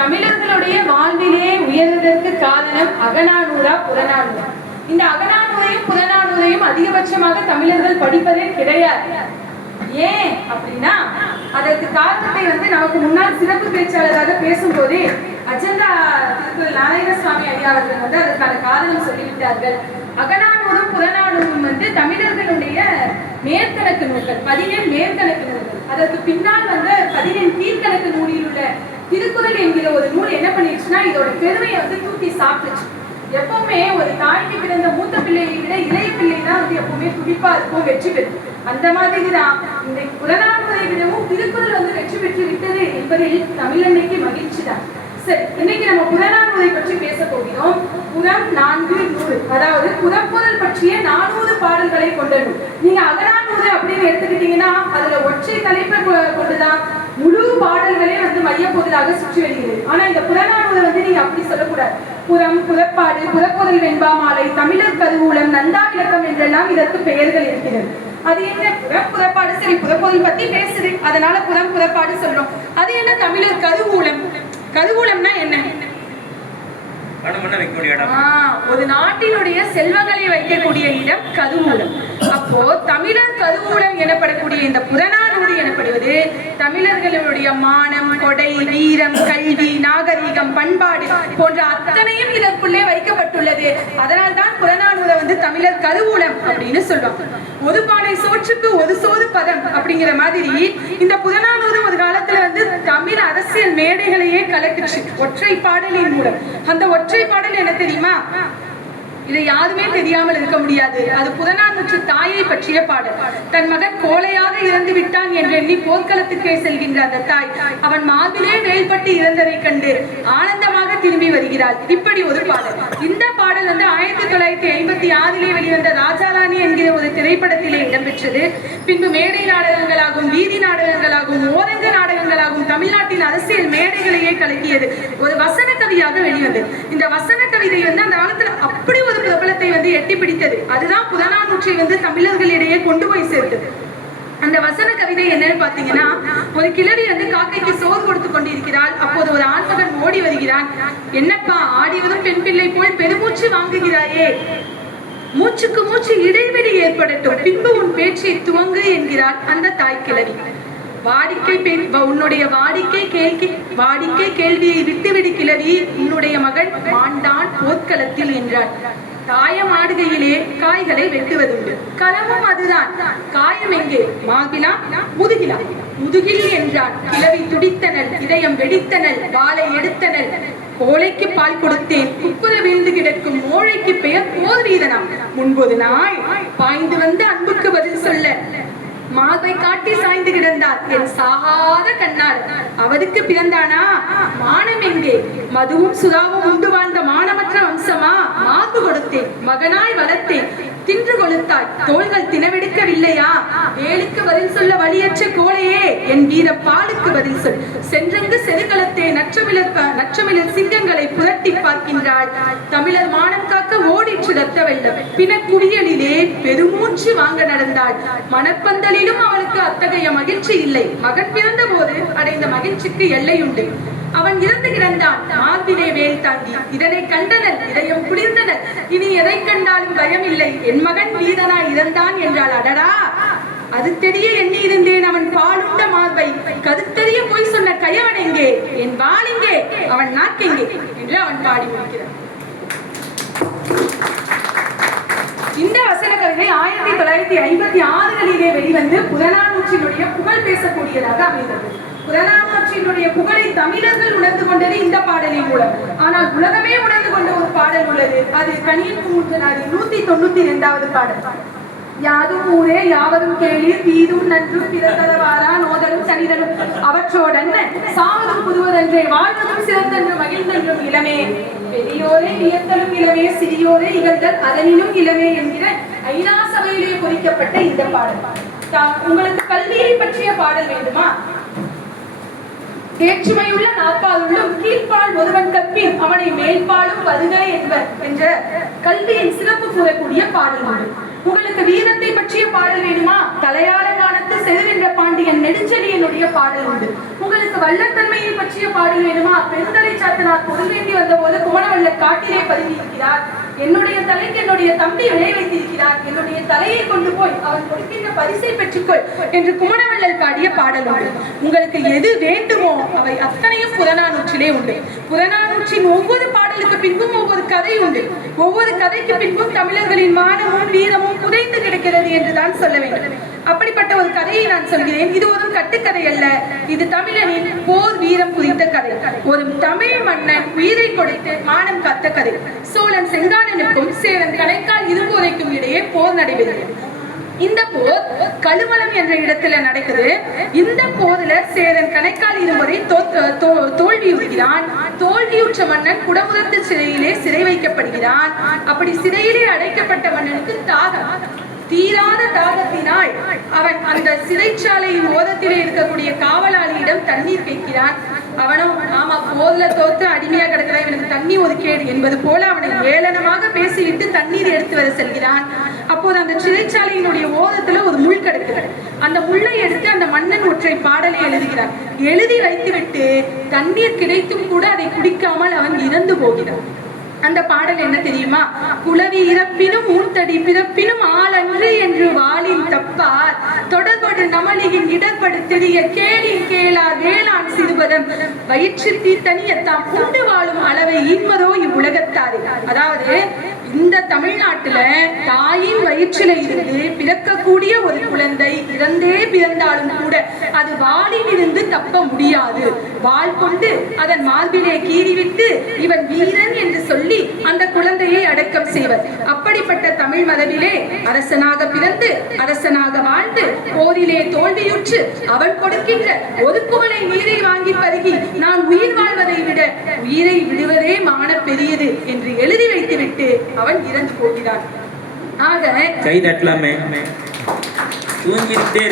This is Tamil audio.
தமிழர்களுடைய வாழ்விலே உயர்வதற்கு காரணம் அகநானூறா புறநானூறா? இந்த அகநானூரையும் புறநானூரையும் அதிகபட்சமாக தமிழர்கள் படிப்பதே கிடையாது. ஏன் அப்படின்னா அதற்கு காரணத்தை நமக்கு முன்னாள் சிறப்பு பேச்சாளராக பேசும்போதே அஜந்தா திரு நாராயணசுவாமி ஐயா அவர்கள் அதற்கான காரணம் சொல்லிவிட்டார்கள். அகநானூறும் புறநானூறும் தமிழர்களுடைய மேற்கணக்கு நூல்கள், 17 மேற்கணக்கு நூல்கள். அதற்கு பின்னால் 17 கீழ்கணக்கு நூலில் உள்ள திருக்குறள் என்கிற ஒரு நூல் என்ன பண்ணிடுச்சுன்னா இதோட பெருமையை தூக்கி சாப்பிட்டுச்சு. எப்பவுமே ஒரு தாய்க்கு பிறந்த மூத்த பிள்ளையை விட இளைய பிள்ளை தான் எப்பவுமே துடிப்பா இருக்கும், வெற்றி பெறும். அந்த மாதிரி தான் இந்த புறநானூரை விடவும் திருக்குறள் வெற்றி பெற்று விட்டது என்பதில் தமிழன்னைக்கு மகிழ்ச்சி தான். சரி, இன்னைக்கு நம்ம புறநானூரை பற்றி பேச போகிறோம். புறம் 4 100, அதாவது புறப்பொருள் பற்றிய 400 பாடல்களை கொண்ட நூல். நீங்க அகநானூறு அப்படின்னு எடுத்துக்கிட்டீங்கன்னா அதுல ஒற்றை தலைப்பை கொண்டுதான் முழு பாடல்களே மையப்பொருளாக சுற்றி வருகிறது. ஆனா இந்த புறநானூறு நீங்க அப்படி சொல்லக்கூடாது. புறம், புறப்பாடு, புறப்பொருள் வெண்பா மாலை, தமிழர் கருவூலம், நந்தா விளக்கம் என்றெல்லாம் இதற்கு பெயர்கள் இருக்கிறது. அது என்ன புறம் புறப்பாடு? சரி, புறப்பொருள் பத்தி பேசுது, அதனால புறம் புறப்பாடு சொல்றோம். அது என்ன தமிழர் கருவூலம்? கருவூலம்னா என்ன? ஒரு நாட்டினுடைய செல்வங்களை வைக்கக்கூடிய இடம் கருவூலம். அப்போ தமிழர் கருவூலம் எனப்படக்கூடிய இந்த புறநானூறு எனப்படுவது தமிழர்களுடைய மானம், கொடை, வீரம், கல்வி, நாகரிகம், பண்பாடு போன்ற அத்தனையும் இதற்குள்ளே வைக்கப்பட்டுள்ளது. அதனால்தான் புறநானூறு தமிழர் கருவூலம் அப்படின்னு சொல்லுவாங்க. ஒரு பானை சோற்றுக்கு ஒரு சோறு பதம் அப்படிங்கிற மாதிரி இந்த புறநானூறு ஒரு காலத்துல தமிழ் அரசியல் மேடைகளையே கலக்குச்சு ஒற்றை பாடலின் மூலம். அந்த ஒற்றை பாடல் என்ன தெரியுமா? இதை யாருமே தெரியாமல் இருக்க முடியாது. அது புறநானூற்று தாயை பற்றிய பாடல். தன் மகன் கோழையாக இறந்து விட்டான் என்றெண்ணி போர்க்களத்துக்கே செல்கின்ற அந்த தாய் அவன் மார்பிலே வேல்பட்டு இறந்ததை கண்டு ஆனந்தமாக திரும்பி வருகிறாள். இப்படி ஒரு பாடல். இந்த பாடல் 1956 வெளிவந்த ராஜாராணி என்கிற ஒரு திரைப்படத்திலே இடம்பெற்றது. பின்பு மேடை நாடகங்களாகவும் வீதி நாடகங்களாகவும் ஓரங்க நாடகங்களாகவும் தமிழ்நாட்டின் அரசியல் மேடைகளையே கலக்கியது. ஒரு வசன கவியாக வெளிவந்தது. இந்த வசன கவிதை அந்த காலத்துல அப்படி ஒரு பிரபலத்தை எட்டி பிடித்தது. அதுதான் புறநானூற்றை தமிழர்களிடையே கொண்டு போய் சேர்த்தது. அந்த வசன கவிதை என்னன்னு பாத்தீங்கன்னா, ஒரு கிழவி காக்கைக்கு சோறு கொடுத்து கொண்டிருக்கிறாள். அப்போது ஒரு ஆண்மகன் ஓடி வருகிறான். என்னப்பா ஆடி வரும் பெண் பிள்ளை போல் பெருமூச்சு வாங்குகிறாயே, மூச்சுக்கு மூச்சு இடைவெளி ஏற்படட்டும், பின்பு உன் பேச்சை துவங்கு என்கிறாள் அந்த தாய் கிழவி. உன்னுடைய வாடிக்கை கேள்வியை விட்டுவிடு கிழவி, உன்னுடைய மகன் மாண்டான் போர்க்களத்தில் என்றார். காயமாடுகையிலே காய்களை வெட்டுவதுண்டு. களமும் அதுதான். காயம் எங்கே? மார்பிலா முதுகிலா? முதுகில் என்றான். கிழவி துடித்தனல், இதயம் வெடித்தனல், வாளை எடுத்தனல். கோழைக்கு பால் கொடுத்தேன், குப்புற வீழ்ந்து கிடக்கும் மோழைக்கு பெயர் போர் வீதனாம். முன்பொரு நாய் பாய்ந்து அன்புக்கு பதில் சொல்ல மார்பை காட்டி சாய்ந்து கிடந்தார் என் சாகாத கண்ணால். அவருக்கு பிறந்தானா? மானம் எங்கே? மதுவும் சுறாவும் உண்டு வாழ்ந்த மானமற்ற வம்சமா? மார்பு கொடுத்தேன், மகனாய் வளர்த்தேன், தின்று கொளுத்தாய், தோள்கள் தினவெடுக்கவில்லையா? வேலுக்கு பதில் சொல்ல வழியற்ற கோழையே, என் வீர பாலுக்கு பதில் சொல். சென்றங்கு செருகளத்தே நற்றமிழர் சிங்கங்களை புரட்டி பார்க்கின்றாள். தமிழர் மானம் காக்க ஓடிற்று ரத்த வெள்ளம். பிணக்குடியலிலே பெருமூச்சு வாங்க நடந்தாள். மணப்பந்தலிலும் அவளுக்கு அத்தகைய மகிழ்ச்சி இல்லை. மகன் பிறந்த போது அடைந்த மகிழ்ச்சிக்கு எல்லையுண்டு. அவன் இறந்து கிடந்தான், மார்பிலே வேல் தாங்கி. இதனை கண்டனர், இதயம் குளிர்ந்தனர். இனி எதை கண்டாலும் பயம் இல்லை, என் மகன் வீரனா இறந்தான் என்றாள். அடடா, அது தெரிய எண்ணி இருந்தேன் அவன் பாலுண்ட மார்பை. கருத்தறிய போய் சொன்ன கையவன் எங்கே? என் வாள் எங்கே? அவன் நாக்கெங்கே என்று அவன் பாடி முடிக்கிறான். இந்த வசன கவிதை 1956 வெளிவந்து புறநானூற்றினுடைய புகழ் பேசக்கூடியதாக அமைந்தது. புறநானூற்றினுடைய புகழை தமிழர்கள் உணர்ந்து கொண்டது இந்த பாடலின் மூலம். ஆனால் உலகமே உணர்ந்து கொண்ட ஒரு பாடல் உள்ளது. அது கணியன் 192வது பாடல். யாதும் ஊரே யாவரும் கேளீர், தீதும் நன்றும் பிறந்தரவாரா நோதலும் சனிதலும் அவற்றோடன்ன சாவதும் புதுவதன்றே வாழ்வதும் சிறந்தன்று மகிழ்ந்தன்றும் இளமே. பெரியோரே வியத்தலும் இளமே, சிறியோரே இகழ்தல் அதனிலும் இளமே என்கிற ஐநா சபையிலே பொறிக்கப்பட்ட இந்த பாடல். உங்களுக்கு கல்வியை பற்றிய பாடல் வேண்டுமா? வேற்றுமையுள்ள நாற்பாலுள்ளும் கீழ்ப்பால் ஒருவன் கற்பின் அவனை மேல்பாலும் வருக என்பர் என்ற கல்வியின் சிறப்பு கூறக்கூடிய பாடல் உண்டு. உங்களுக்கு வீரத்தை பற்றிய பாடல் வேணுமா? தலையாளங்கானத்து செருவென்ற பாண்டியன் நெடுஞ்செழியனுடைய பாடல் உண்டு. உங்களுக்கு வல்லத்தன்மையை பற்றிய பாடல் வேணுமா? பெருந்தலை சாத்தனார் பொருள் வேண்டி வந்தபோது குமணவள்ளல் காட்டிலே பதுங்கியிருக்கிறார். என்னுடைய தலைக்கு என்னுடைய தம்பி விளை வைத்திருக்கிறார், என்னுடைய தலையை கொண்டு போய் அவன் கொடுக்கின்ற பரிசை பெற்றுக்கொள் என்று குமணவள்ளல் பாடிய பாடல் உண்டு. உங்களுக்கு எது வேண்டுமோ அவை அத்தனையும் புறநானூற்றிலே உண்டு. புறநானூற்றின் ஒவ்வொரு பாடலுக்கு பின்பும் ஒவ்வொரு கதை உண்டு. ஒவ்வொரு கதைக்கு பின்பும் தமிழர்களின் மானமும் வீரமும் புதைந்து கிடக்கிறது என்றுதான் சொல்ல வேண்டும். அப்படிப்பட்ட ஒரு கதையை நான் சொல்கிறேன். இது ஒரு கட்டுக்கதை அல்ல, இது தமிழனின் போர் வீரம் குறித்த கதை. ஒரு தமிழ் மன்னன் உயிரை கொடுத்து மானம் காத்த கதை. சோழன் செங்கானனுக்கும் சேரன் கணைக்கால் இரும்புரைக்கும் இடையே போர் நடைபெறுகிறது. இந்த போர் கழுமலம் என்ற இடத்துல நடக்குது. இந்த போர்ல சேரன் கணைக்கால் இரும்புரை தோல்வியுறுகிறான். தோல்வியுற்ற மன்னன் குடமுதத்து சிறையிலே சிறை வைக்கப்படுகிறான். அப்படி சிறையிலே அடைக்கப்பட்ட மன்னனுக்கு தாகம், தீராத தாகத்தினால் அவன் அந்த சிறைச்சாலையின் ஓரத்திலே இருக்கக்கூடிய காவலாளியிடம் தண்ணீர் கேட்கிறான். அவனும் ஆமா போர்ல தோத்து அடிமையா கிடக்கிறான், இவனுக்கு தண்ணி ஒதுக்கேடு என்பது போல அவனை ஏளனமாக பேசிவிட்டு தண்ணீர் எடுத்து வர செல்கிறான். அப்போது அந்த சிறைச்சாலையினுடைய ஓரத்துல ஒரு முள் கிடக்கிறது. அந்த முள்ளை எடுத்து அந்த மன்னன் ஒற்றை பாடலை எழுதுகிறான். எழுதி வைத்துவிட்டு தண்ணீர் கிடைத்தும் கூட அதை குடிக்காமல் அவன் இறந்து போகிறான். அந்த பாடல் என்ன தெரியுமா? குளவி இறப்பினும் ஊர்த்தடி பிறப்பினும் ஆளன்று என்று வாளின் தப்பார் தொடர்படு நமலியின் இடர்படு தெரிய கேளின் கேளார் வேளாண் சிறுபதம் வயிற்று தனியத்தாம் உண்டு வாழும் அளவை இன்மதோ இவ்வுலகத்தாரு. அதாவது இந்த தமிழ்நாட்டுல தாயின் வயிற்றில இருந்து பிறக்கக்கூடிய ஒரு குழந்தை இறந்தே பிறந்தாலும் கூட அது வாளில் இருந்து தப்ப முடியாது. வாள் கொண்டு அதன் மார்பிலே கீறிவிட்டு இவன் வீரன் என்று சொல்லி அந்த குழந்தையை அடக்கம் செய்வர். அப்படிப்பட்ட தமிழ் மரபிலே அரசனாக பிறந்து அரசனாக வாழ்ந்து போரிலே தோல்வியுற்று அவன் கொடுக்கின்ற ஒரு குவளை நீரை வாங்கி பருகி நான் உயிர் வாழ்வதை விட உயிரை விடுவதே மான பெரியது என்று எழுதி வைத்துவிட்டு அவன் இறந்து போகிறான். ஆக கை தட்டலாமே, தூங்கிட்டே